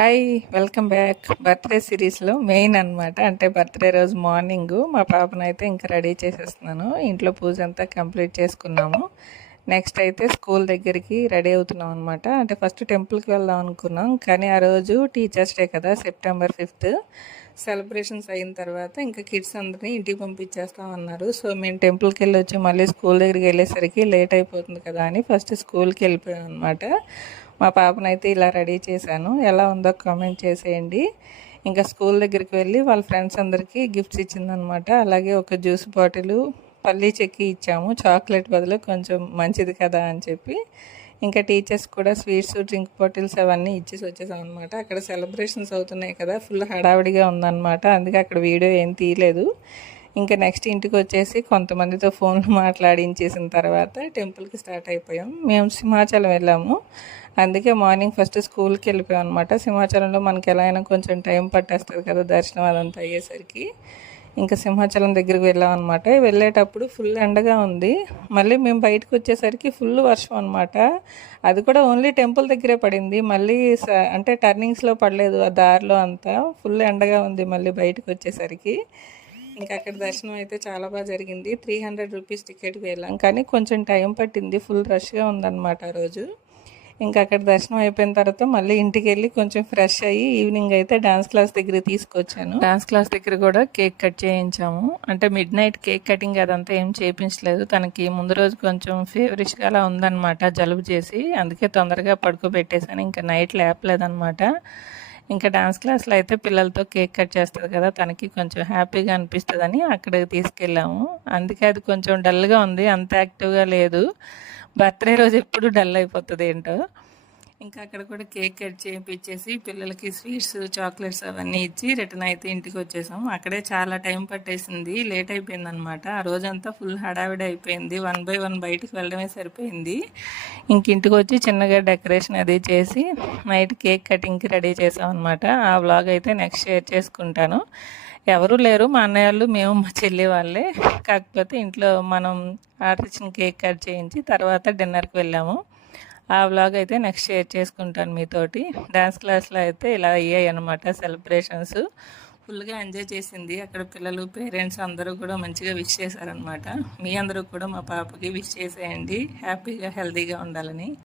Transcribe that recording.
Hi, welcome back. Birthday సిరీస్లో main అనమాట. అంటే బర్త్డే రోజు మార్నింగ్ మా పాపనైతే ఇంకా రెడీ చేసేస్తున్నాను. ఇంట్లో పూజ అంతా కంప్లీట్ చేసుకున్నాము. నెక్స్ట్ అయితే స్కూల్ దగ్గరికి రెడీ అవుతున్నాం అనమాట. అంటే ఫస్ట్ టెంపుల్కి వెళ్దాం అనుకున్నాం, కానీ ఆ రోజు టీచర్స్ డే కదా, September 5th సెలబ్రేషన్స్ అయిన తర్వాత ఇంకా కిడ్స్ అందరినీ ఇంటికి పంపించేస్తామన్నారు. సో మేము టెంపుల్కి వెళ్ళి వచ్చి మళ్ళీ స్కూల్ దగ్గరికి వెళ్ళేసరికి లేట్ అయిపోతుంది కదా అని ఫస్ట్ స్కూల్కి వెళ్ళిపోయాం అనమాట. మా పాపనైతే ఇలా రెడీ చేశాను. ఎలా ఉందో కామెంట్ చేసేయండి. ఇంకా స్కూల్ దగ్గరికి వెళ్ళి వాళ్ళ ఫ్రెండ్స్ అందరికీ గిఫ్ట్స్ ఇచ్చిందనమాట. అలాగే ఒక జ్యూస్ బాటిల్, పల్లీ చెక్కి ఇచ్చాము. చాక్లెట్ బదులు కొంచెం మంచిది కదా అని చెప్పి. ఇంకా టీచర్స్ కూడా స్వీట్స్, డ్రింక్ బాటిల్స్ అవన్నీ ఇచ్చేసి వచ్చేసాం అనమాట. అక్కడ సెలబ్రేషన్స్ అవుతున్నాయి కదా, ఫుల్ హడావిడిగా ఉందన్నమాట. అందుకే అక్కడ వీడియో ఏం తీయలేదు. ఇంకా నెక్స్ట్ ఇంటికి వచ్చేసి కొంతమందితో ఫోన్లు మాట్లాడించేసిన తర్వాత టెంపుల్కి స్టార్ట్ అయిపోయాం. మేము సింహాచలం వెళ్ళాము. అందుకే మార్నింగ్ ఫస్ట్ స్కూల్కి వెళ్ళిపోయాం అనమాట. సింహాచలంలో మనకి ఎలా అయినా కొంచెం టైం పట్టేస్తుంది కదా దర్శనం అదంతా అయ్యేసరికి. ఇంకా సింహాచలం దగ్గరికి వెళ్ళాం అనమాట. వెళ్ళేటప్పుడు ఫుల్ ఎండగా ఉంది. మళ్ళీ మేము బయటకు వచ్చేసరికి ఫుల్ వర్షం అనమాట. అది కూడా ఓన్లీ టెంపుల్ దగ్గరే పడింది. మళ్ళీ అంటే టర్నింగ్స్లో పడలేదు. ఆ దారిలో అంతా ఫుల్ ఎండగా ఉంది. మళ్ళీ బయటకు వచ్చేసరికి ఇంకా అక్కడ దర్శనం అయితే చాలా బాగా జరిగింది. 300 రూపీస్ టికెట్కి వెళ్ళాం, కానీ కొంచెం టైం పట్టింది. ఫుల్ రష్గా ఉందన్నమాట ఆ రోజు. ఇంకా అక్కడ దర్శనం అయిపోయిన తర్వాత మళ్ళీ ఇంటికి వెళ్ళి కొంచెం ఫ్రెష్ అయ్యి ఈవినింగ్ అయితే డాన్స్ క్లాస్ దగ్గర తీసుకొచ్చాను. డాన్స్ క్లాస్ దగ్గర కూడా కేక్ కట్ చేయించాము. అంటే మిడ్ నైట్ కేక్ కటింగ్ అదంతా ఏం చేయించలేదు. తనకి ముందు రోజు కొంచెం ఫీవరిష్గా అలా ఉందన్నమాట, జలుబు చేసి. అందుకే తొందరగా పడుకోబెట్టేశాను. ఇంకా నైట్ లేపలేదన్నమాట. ఇంకా డాన్స్ క్లాస్లో అయితే పిల్లలతో కేక్ కట్ చేస్తుంది కదా, తనకి కొంచెం హ్యాపీగా అనిపిస్తుందని అక్కడికి తీసుకెళ్ళాము. అందుకే అది కొంచెం డల్గా ఉంది, అంత యాక్టివ్గా లేదు. బర్త్డే రోజు ఎప్పుడు డల్ అయిపోతుంది ఏంటో. ఇంకా అక్కడ కూడా కేక్ కట్ చేయించేసి పిల్లలకి స్వీట్స్, చాక్లెట్స్ అవన్నీ ఇచ్చి రిటర్న్ అయితే ఇంటికి వచ్చేసాం. అక్కడే చాలా టైం పట్టేసింది, లేట్ అయిపోయింది అనమాట. ఆ రోజంతా ఫుల్ హడావిడి అయిపోయింది. 1 by 1 బయటికి వెళ్ళడమే సరిపోయింది. ఇంక ఇంటికి వచ్చి చిన్నగా డెకరేషన్ అది చేసి నైట్ కేక్ కటింగ్కి రెడీ చేసాం అనమాట. ఆ వ్లాగ్ అయితే నెక్స్ట్ షేర్ చేసుకుంటాను. ఎవరు లేరు, మా అన్నయ్య వాళ్ళు, మేము, మా చెల్లి వాళ్ళే. కాకపోతే ఇంట్లో మనం ఆర్డర్ ఇచ్చిన కేక్ కట్ చేయించి తర్వాత డిన్నర్కి వెళ్ళాము. ఆ వ్లాగ్ అయితే నెక్స్ట్ షేర్ చేసుకుంటాను మీతోటి. డ్యాన్స్ క్లాస్లో అయితే ఇలా అయ్యాయి అనమాట సెలబ్రేషన్స్. ఫుల్గా ఎంజాయ్ చేసింది. అక్కడ పిల్లలు, పేరెంట్స్ అందరూ కూడా మంచిగా విష్ చేశారనమాట. మీ అందరూ కూడా మా పాపకి విష్ చేసేయండి, హ్యాపీగా హెల్తీగా ఉండాలని.